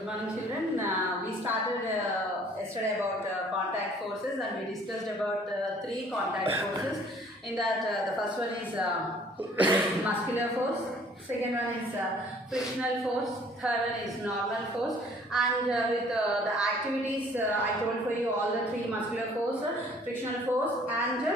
Good morning, children. We started yesterday about contact forces, and we discussed about three contact forces. In that, the first one is muscular force, second one is frictional force, third one is normal force. And with the activities, I told for you all the three: muscular force, frictional force, and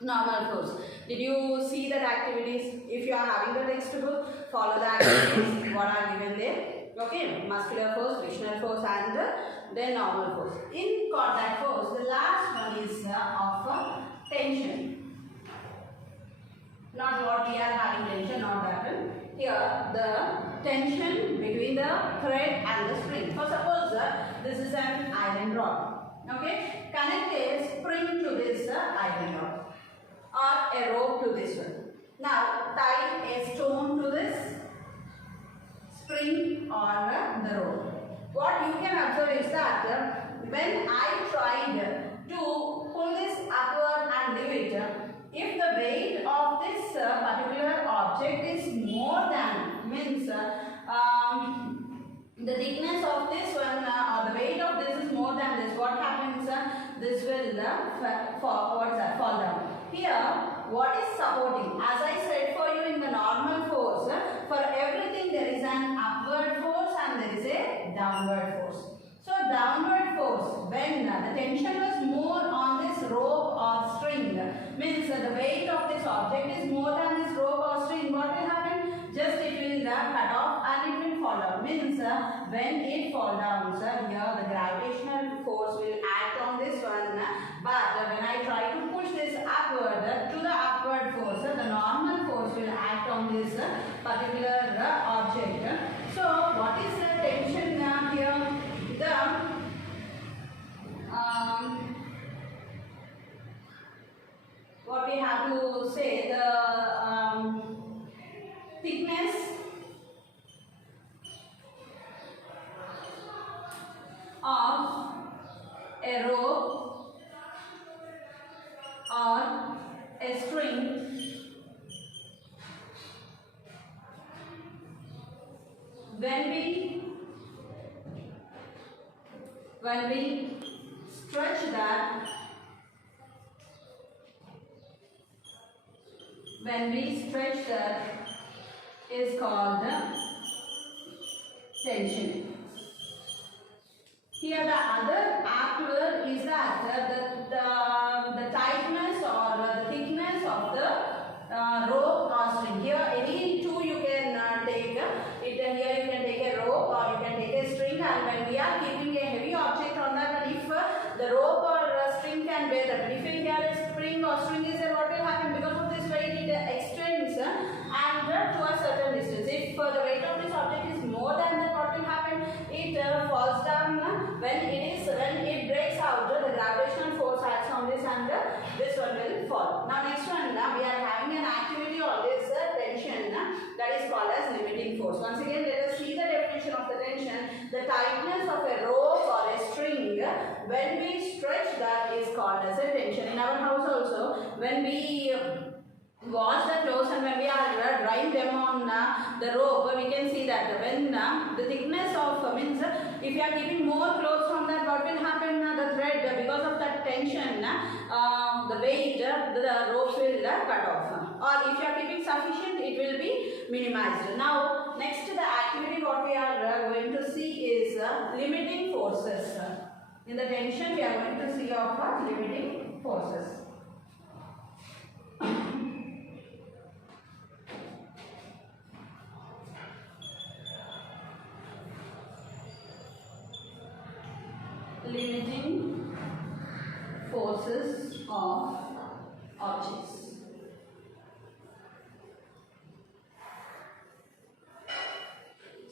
normal force. Did you see that activities? If you are having the textbook, follow the activities what are given there. Okay, muscular force, frictional force, and then normal force. In contact force, the last one is of tension. Not what we are having tension, not that one. Here, the tension between the thread and the spring. For suppose this is an iron rod. Okay, connect a spring to this iron rod, or a rope to this one. Now tie a stone to this spring or the rope. What you can observe is that when I tried to pull this upward and leave it, if the weight of this particular object is more than, means the thickness of this one or the weight of this is more than this, what happens? This will fall down. Here, what is supporting? As I said for you in the normal force, for everything there is an upward force and there is a downward force. So downward force, when the tension was more on this rope or string, means the weight of this object is more than this rope or string, what will happen? Just it will cut off and it will fall down. Means when it fall down, here the gravitational force will act on this one, but when I try to push this upward to the upward force, the normal force will act on this particular object. So what is the tension here? What we have to say, the thickness of a rope or a string when we stretch that, is called tension. Here the other apt word is that the tightness or the thickness of the rope or string. Here any two you can take it. Here you can take a rope or you can take a string, and when we are keeping a heavy object on that, and if the rope or string can bear that, if we have a spring or string is there, what will happen? Because of this weight it extends and to a certain distance. If the weight of this object is more than that, what will happen? It falls down. When it breaks out, the gravitational force acts on this and this one will fall. Now next one, we are having an activity on this tension that is called as limiting force. Once again, let us see the definition of the tension. The tightness of a rope or a string when we stretch that is called as a tension. In our house also, when we wash the clothes and when we are drying them on the rope, we can see that when the thickness of means if you are keeping more clothes from that, what will happen? The thread, because of that tension, the weight, the ropes will cut off. Or if you are keeping sufficient, it will be minimized. Now, next to the activity, what we are going to see is limiting forces. In the tension, we are going to see of limiting forces. Limiting forces of objects.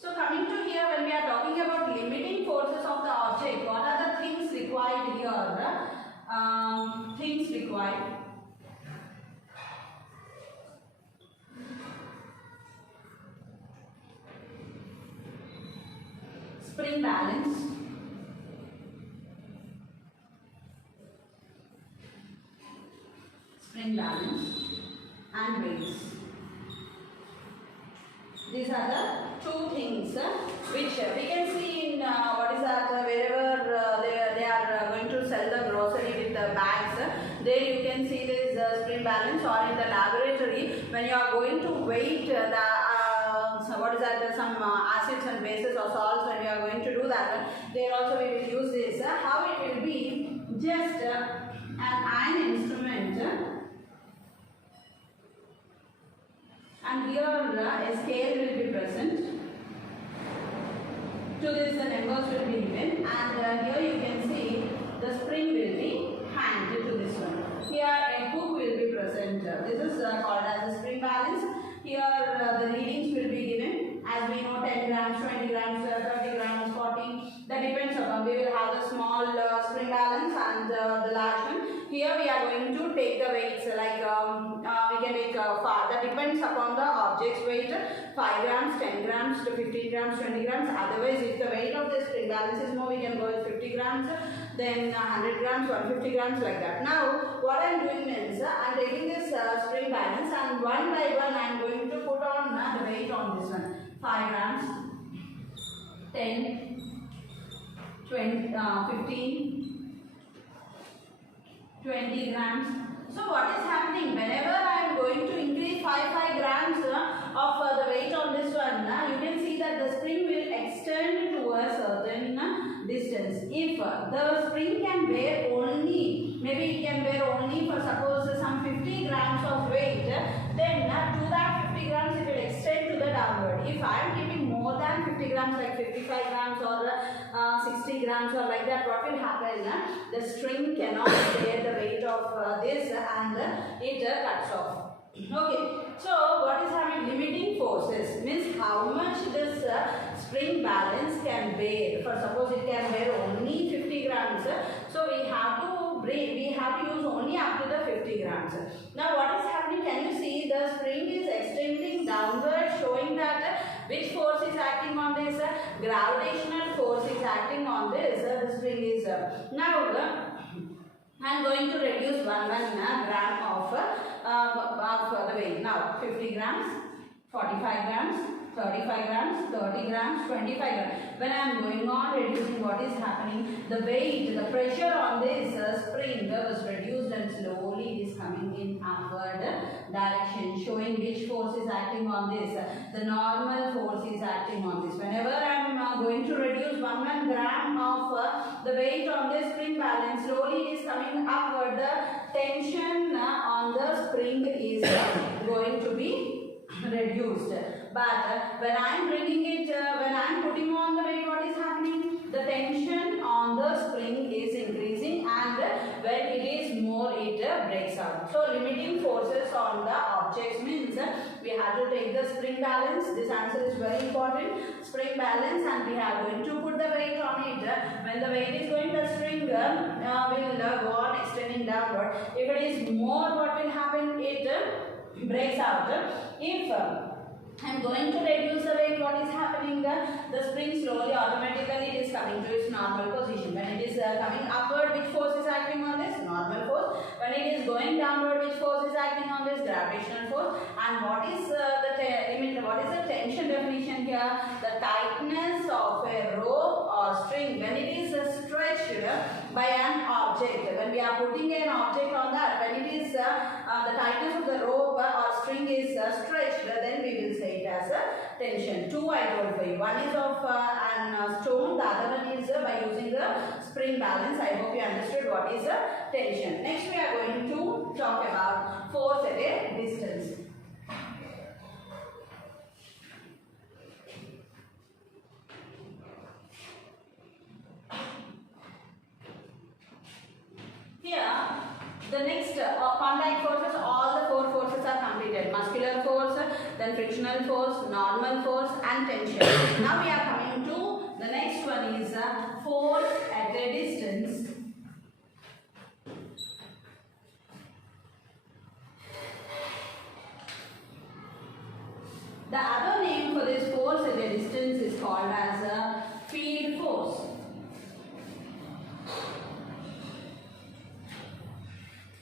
So coming to here, when we are talking about limiting forces of the object, what are the things required here? Things required. Spring balance. And weights. These are the two things which we can see balance, or in the laboratory when you are going to weight so what is that, some acids and bases or salts, when you are going to do that, there also we will use this. How it will be, just an iron instrument, and here a scale will be present. To this the numbers will be given, and here you can see the spring will be hanged to this one. Here a hook will be present. This is called as a spring balance. Here the readings will be given. As we know, 10 grams, 20 grams, 30 grams, 40. That depends upon. We will have the small spring balance and the large one. Here we are going to take the weights, like we can take that depends upon the object's weight. 5 grams, 10 grams, to 15 grams, 20 grams. Otherwise, if the weight of the spring balance is more, we can go with 50 grams, then 100 grams, 150 grams, like that. Now, what I am doing is, I am taking this spring balance, and one by one I am going to put on the weight on this one. 5 grams, 10, 20, 15, 20 grams. So what is happening, whenever I am going to increase 5 grams of the weight on this one, you can see that the spring will extend to a certain distance. If the spring can bear only, maybe it can bear only for suppose some 50 grams of weight, then to that 50 grams it will extend to the downward. If I am keeping more than 50 grams, like 55 grams or 60 grams or like that, what will happen? The string cannot bear the weight of this, and it cuts off. Okay, so what is having limiting forces means how much this spring balance can bear. For suppose it can bear only 50 grams, so we have to use only up to the 50 grams. Now what is happening? Can you see the spring is extending downward, showing that which force is acting on this? Gravitational force is acting on this. The spring is now. I am going to reduce 1 gram of the weight. Now 50 grams, 45 grams, 35 grams, 30 grams, 25 grams. When I am going on reducing, what is happening? The weight, the pressure on this spring was reduced, and slowly it is coming in upward direction, showing which force is acting on this. The normal force is acting on this. Whenever I am going to reduce 1 gram of the weight on this spring balance, slowly it is coming upward. The tension on the spring is going to be reduced. But when I am bringing it, when I am putting on the weight, what is happening? The tension on the spring is increasing, and when it is more, it breaks out. So limiting forces on the objects means we have to take the spring balance. This answer is very important. Spring balance, and we are going to put the weight on it. When the weight is going, the spring will go on extending downward. If it is more, what will happen? It breaks out. If I am going to reduce the weight, what is happening? The spring slowly, automatically it is coming to its normal position. When it is coming upward, which force is acting on this? Normal force. When it is going downward, which force is acting on this? Gravitational force. And what is what is the tension definition here? The tightness of a rope or string when it is stretched by an object. When we are putting an object on that, when it is the tightness of the rope or string is stretched, then we will say it as a tension. Two I told for you. One is of an stone, the other one is by using the spring balance. I hope you understood what is a tension. Next we are going to talk about force at a distance. Here, the next contact forces, all the 4 forces are completed. Muscular force, then frictional force, normal force and tension. Now we are coming to the next one is force at a distance. The other name for this force at a distance is called as a field force.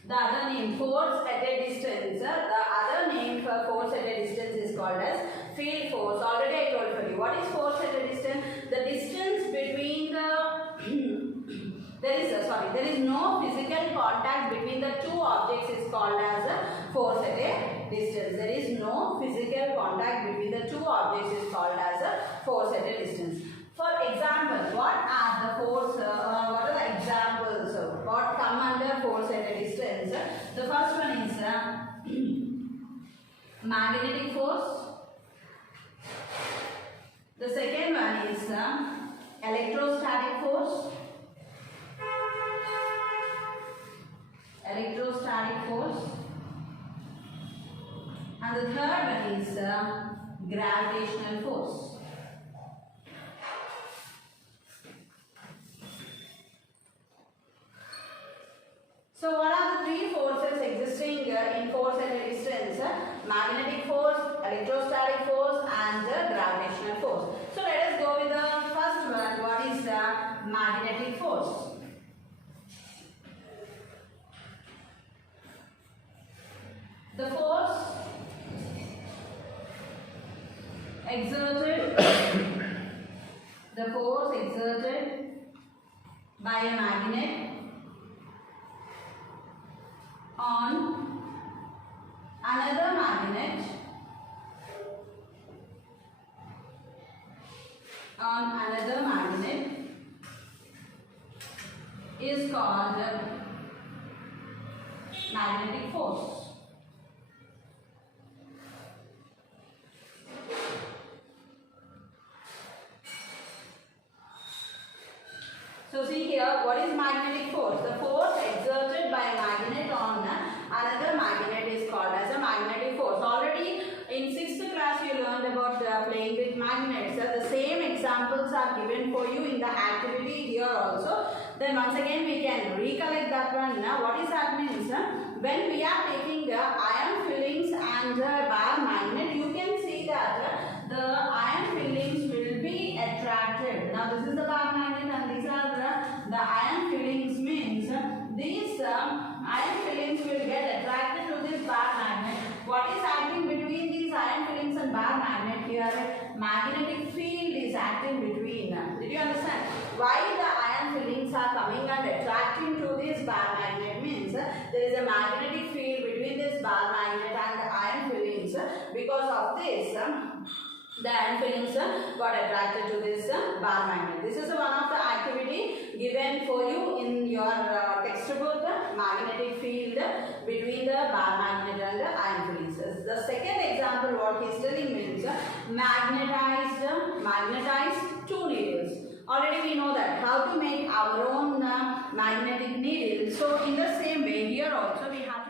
The other name, force at a distance, the other name for force at a distance is called as field force. Already I told for you. What is force at a distance? The distance between the there is no physical contact between the two objects is called as a force at a distance. There is no physical contact between the two objects is called as a force at a distance. For example, what are the force? What are the examples of what come under force at a distance? The first one is magnetic force. The second one is electrostatic force. Electrostatic force. And the third one is gravitational force. So what are the three forces existing in force at a distance? Magnetic force, electrostatic force and gravitational force. So let us go with the first one. What is magnetic force? The force exerted by a magnet on another magnet is called magnetic force. So see here, what is magnetic force? The force exerted by a magnet on another magnet is called as a magnetic force. Already in 6th class you learned about playing with magnets. The same examples are given for you in the activity here also. Then once again we can recollect that one. What is that means? When we are taking iron fillings and bar magnet, you can see that the iron fillings will be attracted. Now this is the bar magnet and these are the iron fillings, means these iron fillings will get attracted to this bar magnet. What is acting between these iron fillings and bar magnet here? Magnetic field is acting between them. Did you understand? Why the iron fillings are coming and attracting to this bar magnet means there is a magnetic field between this bar magnet and the iron fillings. Because of this, the iron fillings got attracted to this bar magnet. This is one of the activity given for you in your textbook, magnetic field between the bar magnet and the iron fillings. The second example what he is telling means magnetized two needles. Already we know that how to make our own magnetic needle. So in the same way here also we have